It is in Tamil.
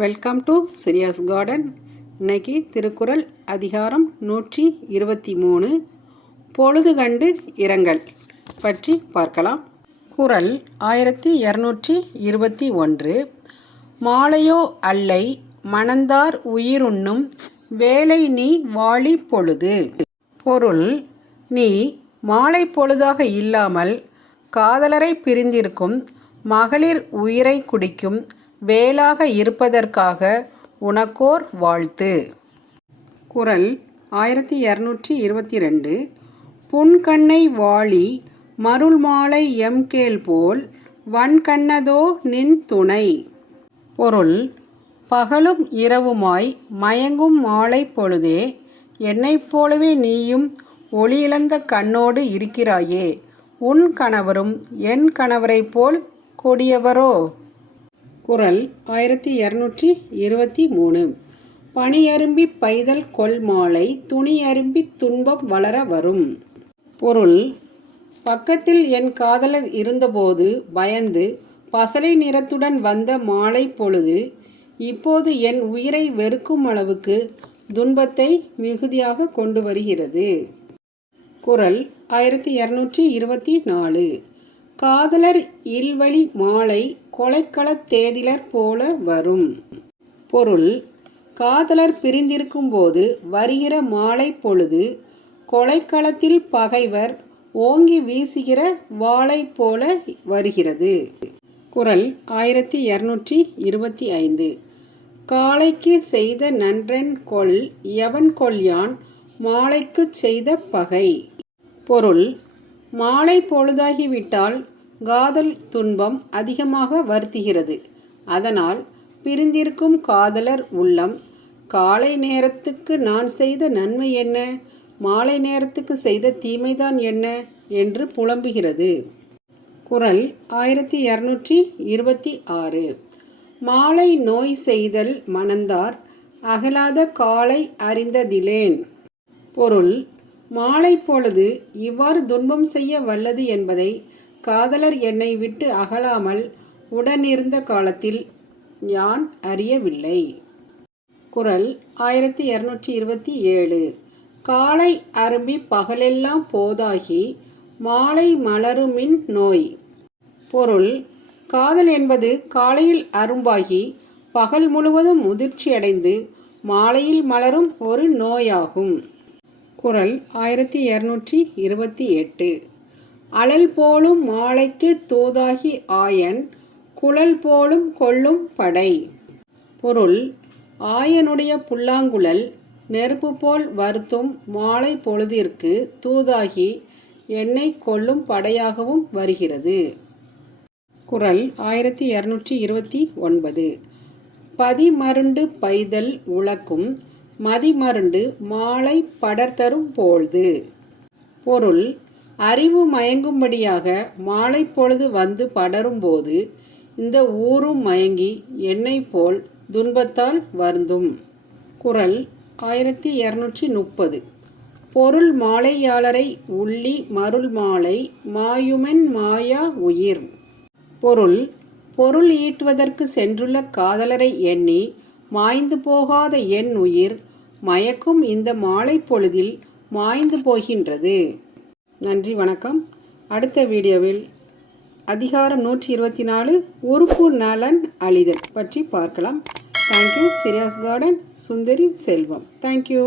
வெல்கம் டு சிரியாஸ் கார்டன் இன்னைக்கு திருக்குறள் அதிகாரம் நூற்றி இருபத்தி மூணு. பொழுது கண்டு இரங்கல் பற்றி பார்க்கலாம். குறள் ஆயிரத்தி இரநூற்றி இருபத்தி ஒன்று. மாலையோ அல்லை மணந்தார் உயிருண்ணும் வேலை நீ வாழி பொழுது. பொருள் நீ மாலை பொழுதாக இல்லாமல் காதலரை பிரிந்திருக்கும் மகளிர் உயிரை குடிக்கும் வேலாக இருப்பதற்காக உனக்கோர் வாழ்த்து. குரல் ஆயிரத்தி இரநூற்றி இருபத்தி ரெண்டு புன்கண்ணை வாழி மருள் மாலை எம்கேல் போல் வன்கண்ணதோ நின் துணை. பொருள் பகலும் இரவுமாய் மயங்கும் மாலை பொழுதே என்னைப் போலவே நீயும் ஒளியிழந்த கண்ணோடு இருக்கிறாயே. உன் கணவரும் என் கணவரைப் போல் கொடியவரோ? குறள் ஆயிரத்தி இரநூற்றி இருபத்தி மூணு. பனியரும்பி பைதல் கொல் மாலை துணியரும்பி துன்பம் வளர வரும். பொருள் பக்கத்தில் என் காதலர் இருந்தபோது பயந்து பசலை நிறத்துடன் வந்த மாலை பொழுது இப்போது என் உயிரை வெறுக்கும் அளவுக்கு துன்பத்தை மிகுதியாக கொண்டு வருகிறது. குறள் ஆயிரத்தி இரநூற்றி இருபத்தி நாலு. காதலர் இல்வழி மாலை கொலைக்களத் தேதிலர் போல வரும். பொருள் காதலர் பிரிந்திருக்கும் போது வருகிற மாலை பொழுது கொலைக்களத்தில் பகைவர் ஓங்கி வீசுகிற வாளை போல வருகிறது. குரல் ஆயிரத்தி இரநூற்றி இருபத்தி ஐந்து. காலைக்கு செய்த நன்றன் கொல் எவன் கொல்யான் மாலைக்கு செய்த பகை. பொருள் மாலை பொழுதாகிவிட்டால் காதல் துன்பம் அதிகமாக வருத்துகிறது. அதனால் பிரிந்திருக்கும் காதலர் உள்ளம் காலை நேரத்துக்கு நான் செய்த நன்மை என்ன? மாலை நேரத்துக்கு செய்த தீமைதான் என்ன? என்று புலம்புகிறது. குரல் ஆயிரத்தி இரநூற்றி இருபத்தி ஆறு. மாலை நோய் செய்தல் மணந்தார் அகலாத காலை அறிந்ததிலேன். பொருள் மாலை பொழுது இவ்வாறு துன்பம் செய்ய வல்லது என்பதை காதலர் என்னை விட்டு அகலாமல் உடனிருந்த காலத்தில் யான் அறியவில்லை. குரல் ஆயிரத்தி இரநூற்றி இருபத்தி ஏழு. காலை அரும்பி பகலெல்லாம் போதாகி மாலை மலருமின் நோய். பொருள் காதல் என்பது காலையில் அரும்பாகி பகல் முழுவதும் முதிர்ச்சியடைந்து மாலையில் மலரும் ஒரு நோயாகும். குரல் ஆயிரத்தி இரநூற்றி இருபத்தி எட்டு. அழல் போலும் மாலைக்கு தூதாகி ஆயன் குழல் போலும் கொள்ளும் படை. பொருள் ஆயனுடைய புல்லாங்குழல் நெருப்பு போல் வருத்தும் மாலை பொழுதிற்கு தூதாகி என்னை கொல்லும் படையாகவும் வருகிறது. குரல் ஆயிரத்தி இரநூற்றி இருபத்தி ஒன்பது. பதிமருண்டு பைதல் உழக்கும் மதிமருண்டு மாலை படர்தரும் பொழுது. பொருள் அறிவு மயங்கும்படியாக மாலை பொழுது வந்து படரும்போது இந்த ஊரும் மயங்கி என்னை போல் துன்பத்தால் வருந்தும். குரல் ஆயிரத்தி இரநூற்றி முப்பது. பொருள் மாலையாளரை உள்ளி மருள் மாலை மாயுமென் மாயா உயிர். பொருள் பொருள் ஈட்டுவதற்கு சென்றுள்ள காதலரை எண்ணி மாய்ந்து போகாத என் உயிர் மயக்கும் இந்த மாலை பொழுதில் மாய்ந்து போகின்றது. நன்றி வணக்கம். அடுத்த வீடியோவில் அதிகாரம் நூற்றி இருபத்தி நாலு உறுப்பு நலன் அழிதல் பற்றி பார்க்கலாம். Thank you சிரியாஸ் garden Sundari Selvam thank you